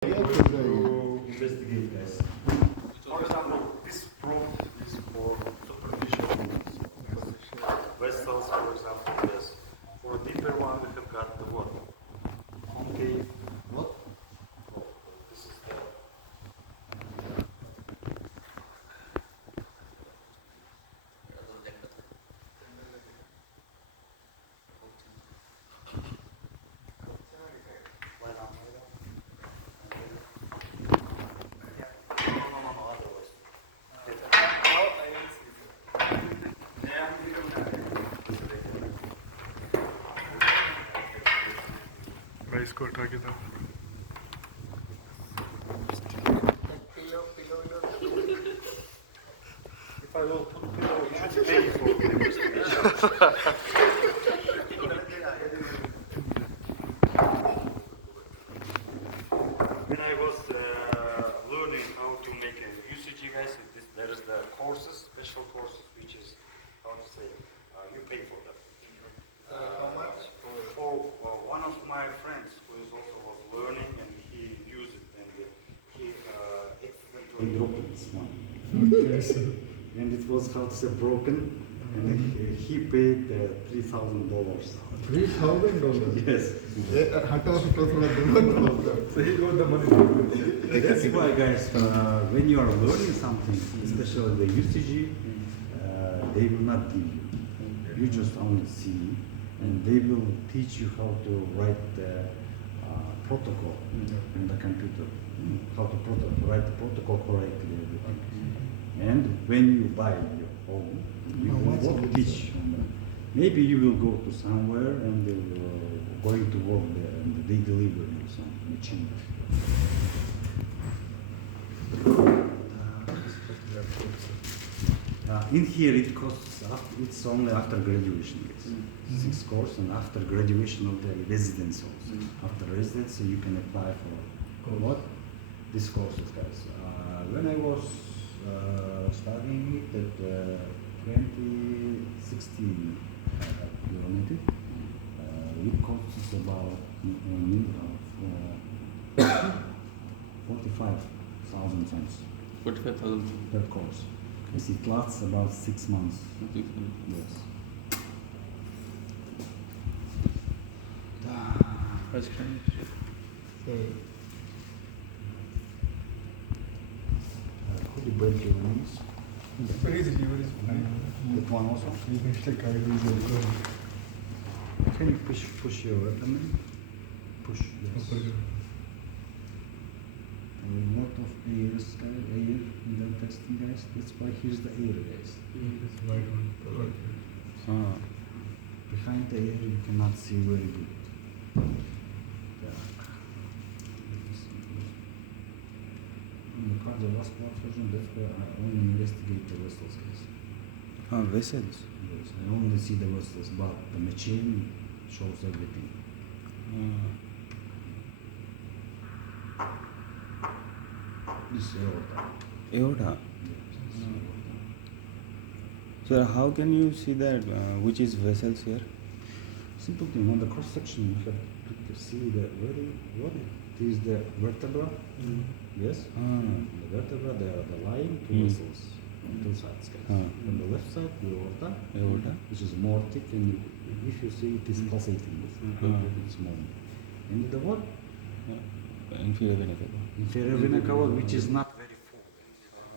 to investigate guys. For example, this proof is for superficial vessels, for example, yes. For a deeper one, we have got the what? Concave what? Oh, this is the भाई इसको उठा के था if I will put pillow, you should pay for the investigation. When I was learning how to make a UCG, guys, there is the courses, special courses, which is, how to say, you pay for them. How much? For one of my friends who is also was learning and he used it and he accidentally dropped this one. And it was, how to say, broken. And he paid $3,000. $3,000? Yes. So he got the money. That's why, guys, when you are learning something, especially the UCG, they will not give you. You just only see, and they will teach you how to write the protocol in the computer, how to write the protocol correctly, everything. And when you buy your home, you will teach on that. Maybe you will go to somewhere and they will going to work there and they deliver you some machine. In here it costs, it's only after graduation, yes. 6 course and after graduation of the residency also. After residency you can apply for what? These courses, guys. When I was studying it at 2016, it costs about 45,000 cents 45,000. per course. Yes, it lasts about 6 months. Yes. Could you break your knees? That one also? Can you push your abdomen? Push, yes. A lot of air in the testing, guys. That's why here's the air, guys. Behind the air you cannot see very good. In the cardiovascular surgeon, that's where I only investigate the vessels, guys. Vessels? Yes, I only see the vessels, but the machine shows everything. This is aorta. Aorta? Yes, this is aorta. So how can you see that which is vessels here? Simple thing, on the cross section you have to see the what it is the vertebra. Yes? The vertebra, there are the line, two vessels on two sides, guys. On the left side, the aorta, which is more thick, and if you see it is pulsating, it's more. And the what? Inferior vena cava. Inferior vena cava, which is not very full.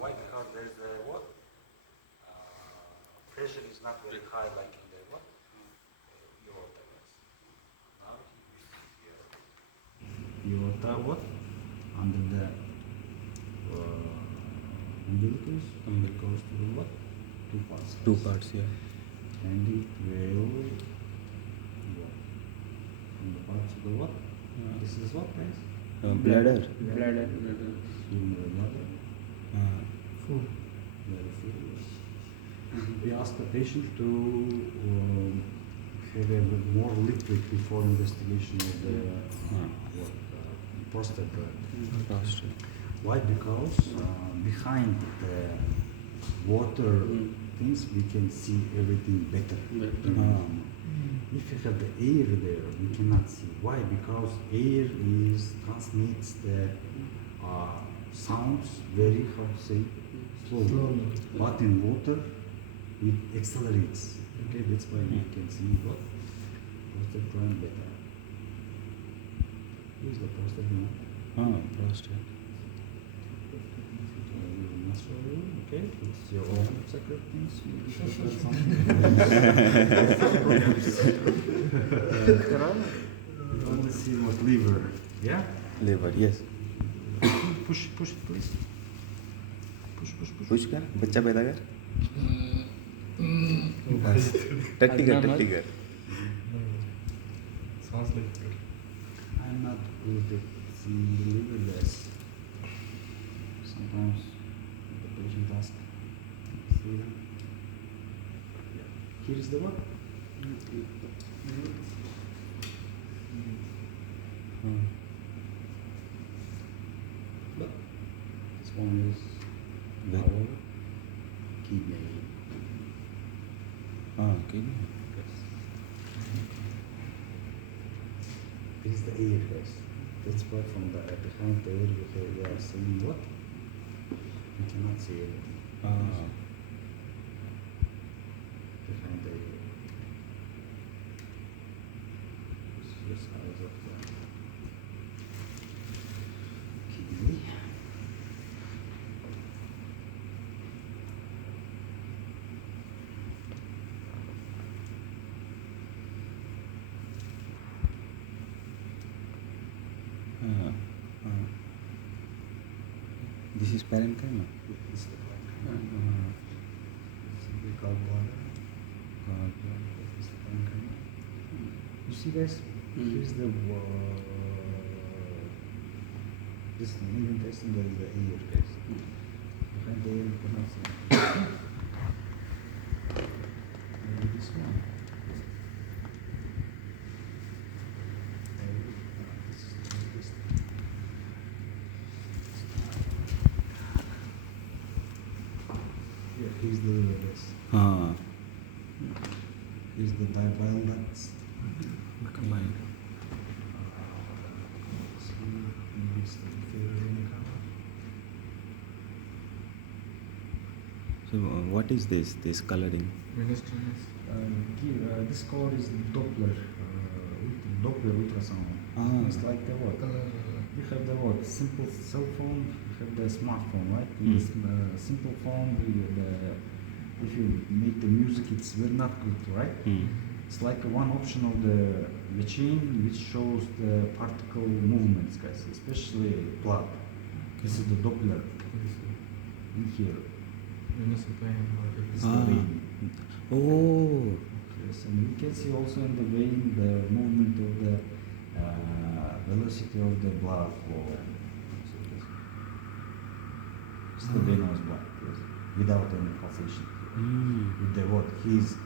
Why? Because there is a what? Pressure is not very high like in the what? Aorta, guys. Now, aorta what? Under the umbilicus, and it goes to the what? 2 parts. 2 parts, yeah. And it will what? From the parts of the what? This is what, guys? Bladder. In the bladder. Food. Very food. We ask the patient to have a more liquid before investigation of the prostate. Prostate. Why? Because behind the water things we can see everything better. if you have the air there, you cannot see. Why? Because air transmits the sounds very, how to say, slowly. But in water, it accelerates. Okay, that's why you can see what poster plan better. Here's the poster now. Prostate. Okay, it's your own secret things. Let's see what liver. Yeah? Liver, yes. Push it, please. Push. कुछ कर बच्चा पैदा कर टट्टी कर Sounds like good. I'm not good at seeing the liver less. Sometimes the patient asks, see them? Yeah. Here is the what? This one is bowel, kidney. kidney. Yes. This is the air, guys. That's why from the behind the air we are seeing what? We cannot see anything. Behind the air. This is the size of the kidney. This is parenchyma. This is the parenchyma. We call bladder. This is the parenchyma. You see, guys? Here's the this main intestine. There is the ear, guys. Behind the ear, you cannot see. Maybe this one. Here's the liver, guys. Here's the bile ducts. Combined. Maybe it's the inferior vena cava. So what is this coloring? Ministries. This color is Doppler, Doppler ultrasound. It's like the what? You have the what? Simple cell phone. You have the smartphone, right? In this simple phone, if you make the music, it's very not good, right? It's like one option of the machine which shows the particle movements, guys, especially blood. This is the Doppler in here. This is the vein. Oh. Yes, and we can see also in the vein the movement of the velocity of the blood flow. It's the venous blood, yes, without any pulsation. With the what? He's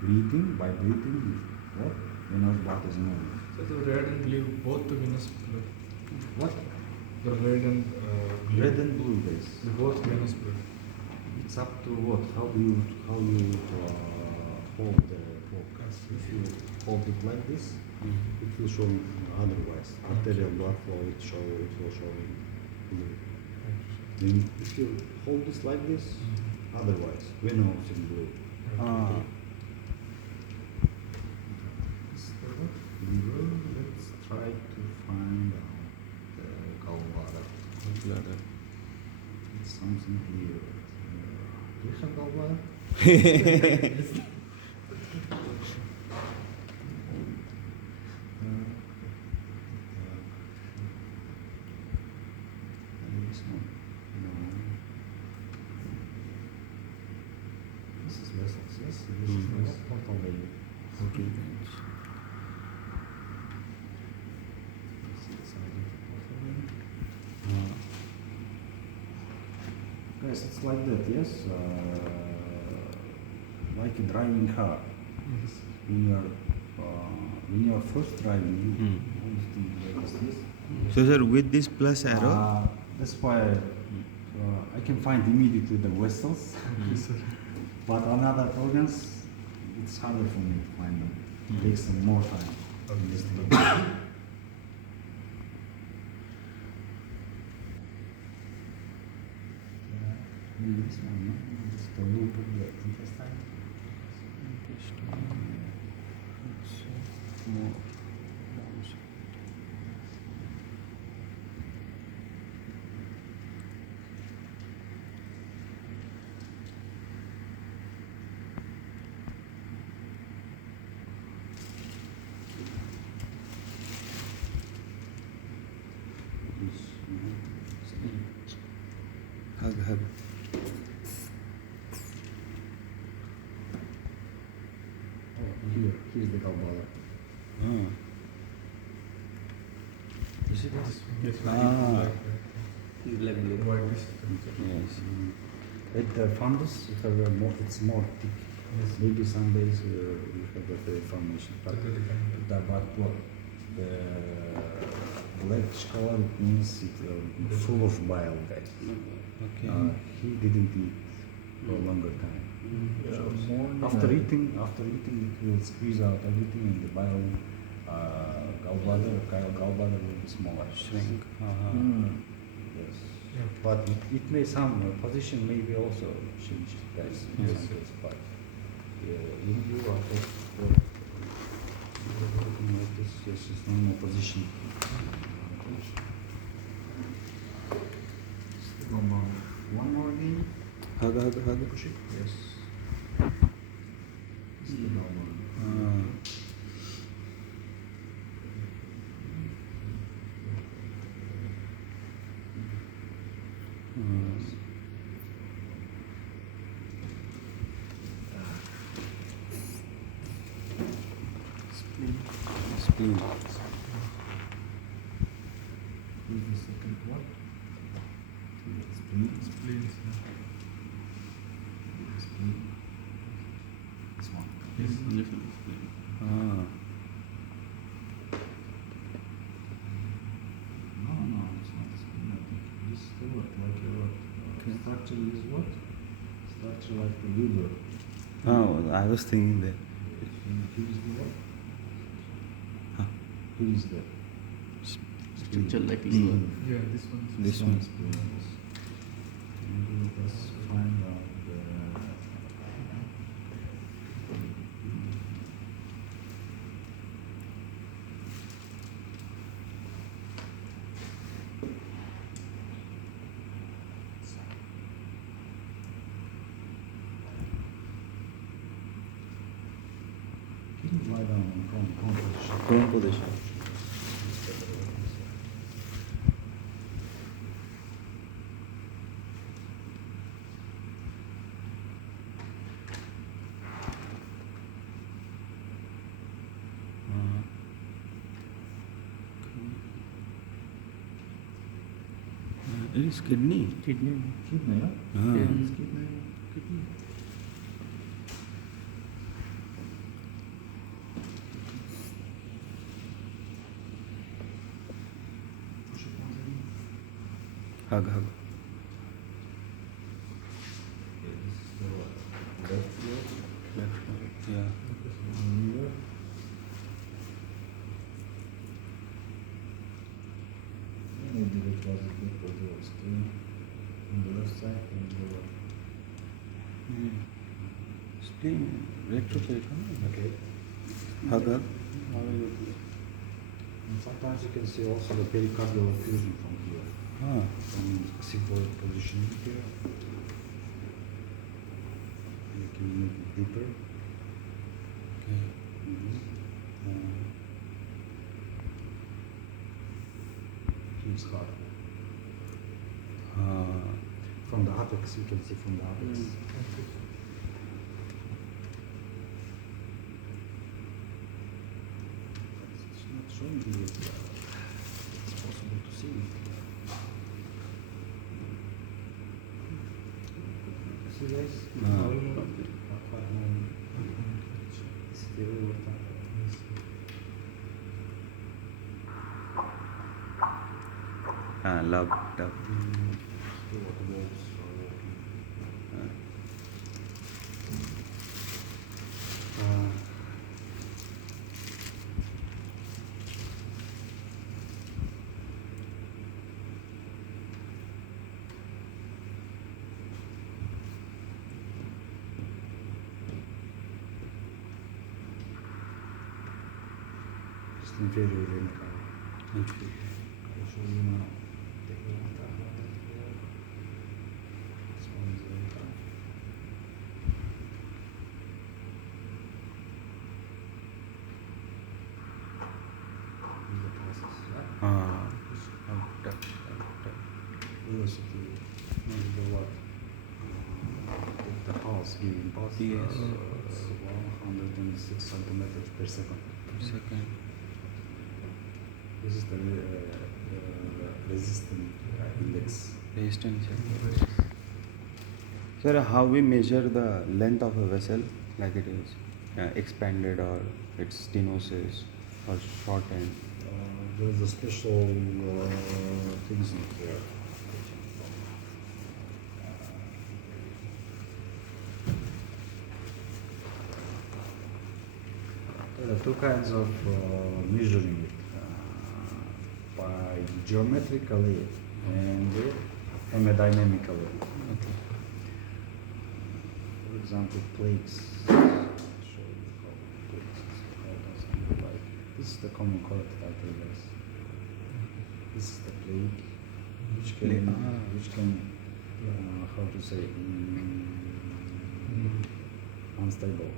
breathing, by breathing, what? Venous blood is moving. So the red and blue, both the venous blood. What? The red and blue. Red and blue, guys. The both venous blood. It's up to what? How you hold the focus. If you hold it like this, it will show otherwise. Arterial blood flow, it will show in blue. Then if you hold this like this, otherwise, venous in blue. Liver, let's try to find out the gallbladder. It's something here. Do you have gallbladder? This one. No. This is vessels, yes? This is the portal vein. Okay. This is the size of the portal vein. Guys, it's like that, yes? Like a driving car. When you are first driving, you always think like this. So sir, with this plus arrow, That's why I can find immediately the vessels, but on other organs, it's harder for me to find them. Takes some more time. Okay. Investigate. Maybe this one, no? It's the loop of the intestine. More. This, spleen. Hug. Oh, here's the gallbladder. Oh. You see this? Yes. Ah. Like white this. Yes. At the fundus, you have it's more thick. Yes. Maybe some days you have a deformation. But what? The blackish color means it's full of bile, guys. Okay. He didn't eat for a longer time. After eating, it will squeeze out everything, and the bile gallbladder will be smaller. Shrink. Yes. Yeah. But it may some position may be also changed, guys. in Yes. some cases, but you are looking like this, yes, it's normal position. Still one more again. Hug. Push it. Yes. Still one. Ah. Spleen. Who's the second one? Spleen. Spleens. Spleen. This one. Yes. Ah. No, it's not the spleen. I think this is the what? Like your Okay. structure is what? Structure like the liver. Oh, I was thinking that. And here is the what? Huh. Here is the Structure like spleen. liver. Yeah, this one. This one. Spleen, yes. Maybe let's find out the. Can you lie down on concrete? Prone position. It is kidney. Kidney. Kidney, huh? Ah. It's kidney. Kidney. Push it once again. Hug. Okay, this is the left field. Yeah. Here. Maybe that was a bit of the spleen on the left side and the left. Spleen. Rectopericardium. Okay. Hug. And sometimes you can see also the pericardial effusion from here, Ah. from xiphoid position here. You can make it deeper. Okay. Here's heart. Ah. From the apex, you can see from the apex. But it's not showing you yet. It's possible to see. See guys? Ah. Still over time. Love. Still what the wolves are working. inferior vena cava. I'll show you now. The vena cava here. This one is the vena cava. This is the process, right? Velocity is the what? The pulse, giving pulse. Yes. 106 centimeters per second. Second. This is the resistance index. Resistance. Sir, how we measure the length of a vessel, like it is expanded or its stenosis or shortened? There's a special things in here. There are two kinds of measuring it, by geometrically and hemodynamically. Okay. For example, plates. I'll show you how plates look like. This is the common collected arteries. This is the plate, which can, how to say, unstable.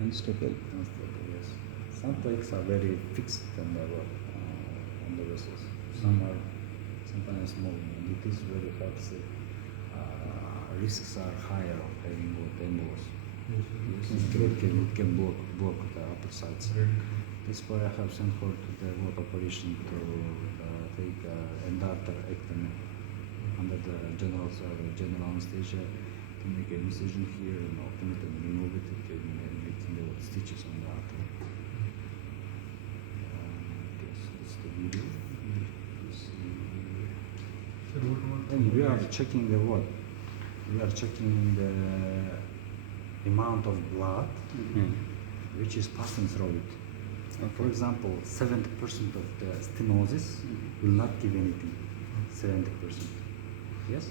Unstable. Unstable, yes. Some plates are very fixed on the vessels. Some are sometimes moving, and it is very hard to say. Risks are higher of having what embolus. It can block the upper sides. That's why I have sent her to the what operation to take endarterectomy under the general anesthesia to make a incision here and ultimately remove it and make the stitches on the artery. That's the video. And we are checking the what? We are checking the amount of blood which is passing through it. For example, 70% of the stenosis will not give anything. 70%. Yes?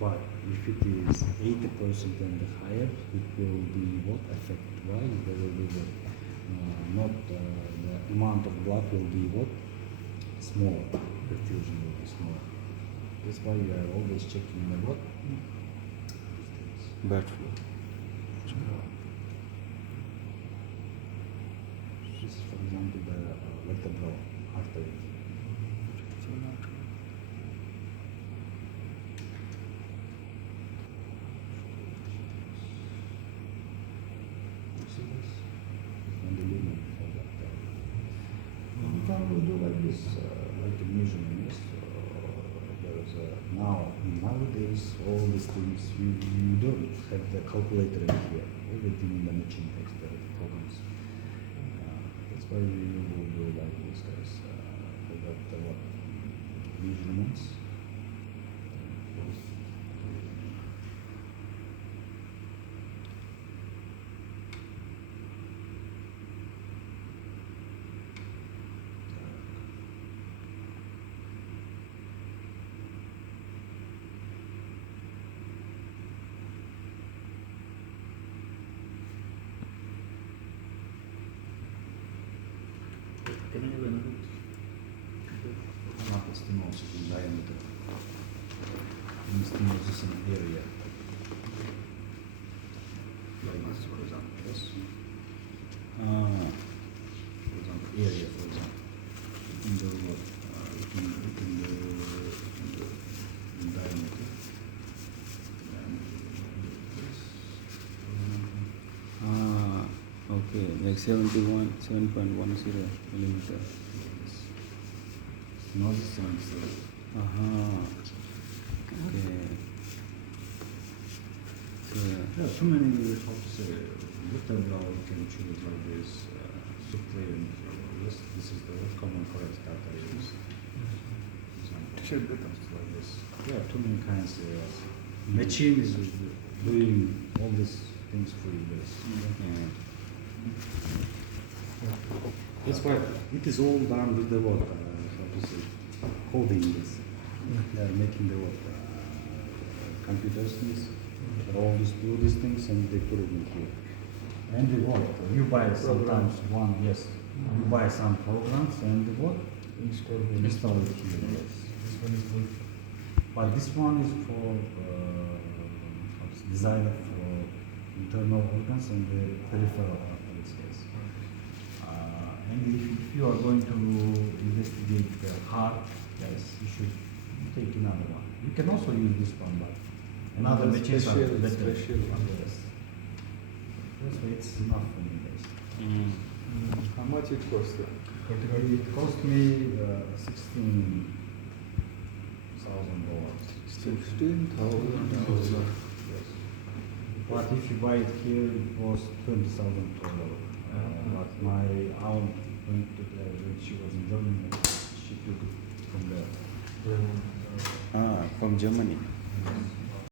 But if it is 80% and higher, it will be what effect? Why? There will be the, the amount of blood will be what? Small. Perfusion will be small. That's why we are always checking the what? Blood flow. This is, for example, the vertebral artery. You see this? And the lumen for that. We can do like this, like a measurement. Yes? There is nowadays all these things you don't have the calculator in here. Everything in the machine takes the programs. That's why we will do like this, guys. For that what measurements. Can you have another? Not stenosis in diameter. And stenosis in area. Like this, for example. Yes. For example, area, for example. In the what? In diameter. Okay, like 7.10 millimeter. Stenosis and Okay. So, there are too many, how to say, vertebral you can choose like this, subclavian. This is the common correct arteries. Like this. There are too many kinds of machine is doing all these things for you guys. That's why it is all done with the what, how to say, coding this. They are making the what, computers things, all these do these things and they put it in here. And the what? You buy sometimes one, yes. You buy some programs and what? Install Install it here, yes. This one is good. But this one is for designed for internal organs and the peripheral arteries, yes. And if you are going to investigate the heart, yes, you should take another one. You can also use this one, but another machines are Special- better. special one. Yes. That's why it's enough for me, guys. How much it cost? It cost me $16,000. $16,000. Yes. But if you buy it here, it was $20,000. But my aunt went to when she was in Germany, she took it from there. From Germany.